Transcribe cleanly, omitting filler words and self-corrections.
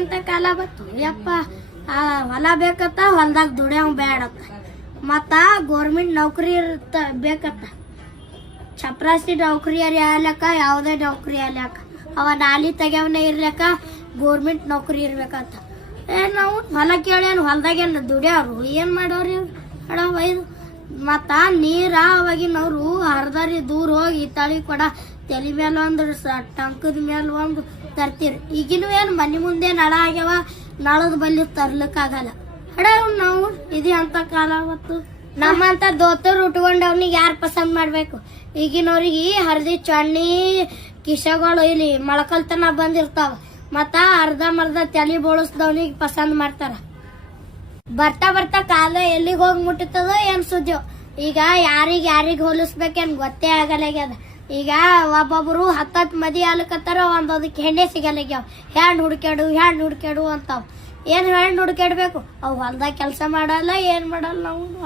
ಅಂತ ಕಾಲ ಬತ್ತು ಯಪ್ಪ. ಆ ಹೊಲ ಬೇಕತ್ತ, ಹೊಲ್ದಾಗ ದುಡಿಯವ್ ಬೇಡತ್ತ. ಮತ್ತ ಗೌರ್ಮೆಂಟ್ ನೌಕರಿ ಬೇಕತ್ತ. ಚಪ್ರಾಸಿ ನೌಕರಿ ಆಗ್ಲಕ್ಕ, ಯಾವುದೇ ನೌಕರಿ ಆಗ್ಲಕ್ಕ, ಅವ ನಾಲಿ ತೆಗ್ಯವನೇ ಇರ್ಲಕ್ಕ ಗೌರ್ಮೆಂಟ್ ನೌಕರಿ ಇರ್ಬೇಕಂತ. ನಾವು ಹೊಲ ಕೇಳೇನು, ಹೊಲ್ದಾಗೇನು ದುಡಿಯವ್ರು ಏನ್ ಮಾಡೋರಿ ಅಡ ಒಯ್ದು. ಮತ್ತ ನೀರ ಅವಾಗಿನವ್ರು ಹರ್ದಾರಿ ದೂರ ಹೋಗಿ ತಳಿ ಕೊಡ ತಲೆ ಮೇಲೆ ಒಂದು ಟಂಕದ ಮೇಲೆ ಒಂದು ತರ್ತೀರಿ. ಈಗಿನೂ ಏನು ಮನೆ ಮುಂದೆ ನಳ ಆಗ್ಯಾವ, ನಳದ ಬಲ್ಲಿ ತರ್ಲಿಕ್ಕಾಗಲ್ಲ. ಅಡ ನಾವು ಇದೇ ಅಂತ ಕಾಲ ಅವತ್ತು. ನಮ್ಮಂತ ದೋತರು ಉಟ್ಕೊಂಡವ್ನಿಗೆ ಯಾರು ಪಸಂದ್ ಮಾಡ್ಬೇಕು? ಈಗಿನವ್ರಿಗೆ ಹರಿದಿ ಚಣ್ಣಿ ಕಿಶಗಳು ಇಲ್ಲಿ ಮೊಳಕಲ್ತನ ಬಂದಿರ್ತಾವ. ಮತ್ತ ಅರ್ಧ ತಲೆ ಬೋಳಿಸ್ದವ್ನಿಗೆ ಪಸಂದ್ ಮಾಡ್ತಾರ. ಬರ್ತಾ ಬರ್ತಾ ಕಾಲ ಎಲ್ಲಿಗೆ ಹೋಗಿ ಮುಟ್ಟುತ್ತದೋ ಏನ್ ಸುದ್ದಿಯೋ. ಈಗ ಯಾರಿಗ್ ಹೋಲಿಸ್ಬೇಕೇನ್ ಗೊತ್ತೇ ಆಗಲ್ಲಾಗ್ಯದ. ಈಗ ಒಬ್ಬೊಬ್ರು 10 ಮದಿ ಆಲಕತ್ತಾರ, ಒಂದದಕ್ಕೆ ಹೆಣ್ಣೆ ಸಿಗಲ್ಲಾಗ್ಯಾವ. ಹೆಣ್ಣು ಹುಡ್ಕ್ಯಾಡು ಅಂತಾವ್. ಏನ್ ಹೆಣ್ಣು ಹುಡ್ಕ್ಯಾಡ್ಬೇಕು? ಅವ್ ಹೊಲ್ದಾಗ ಕೆಲಸ ಮಾಡಲ್ಲ, ಏನ್ ಮಾಡಲ್ಲ ನಾವು.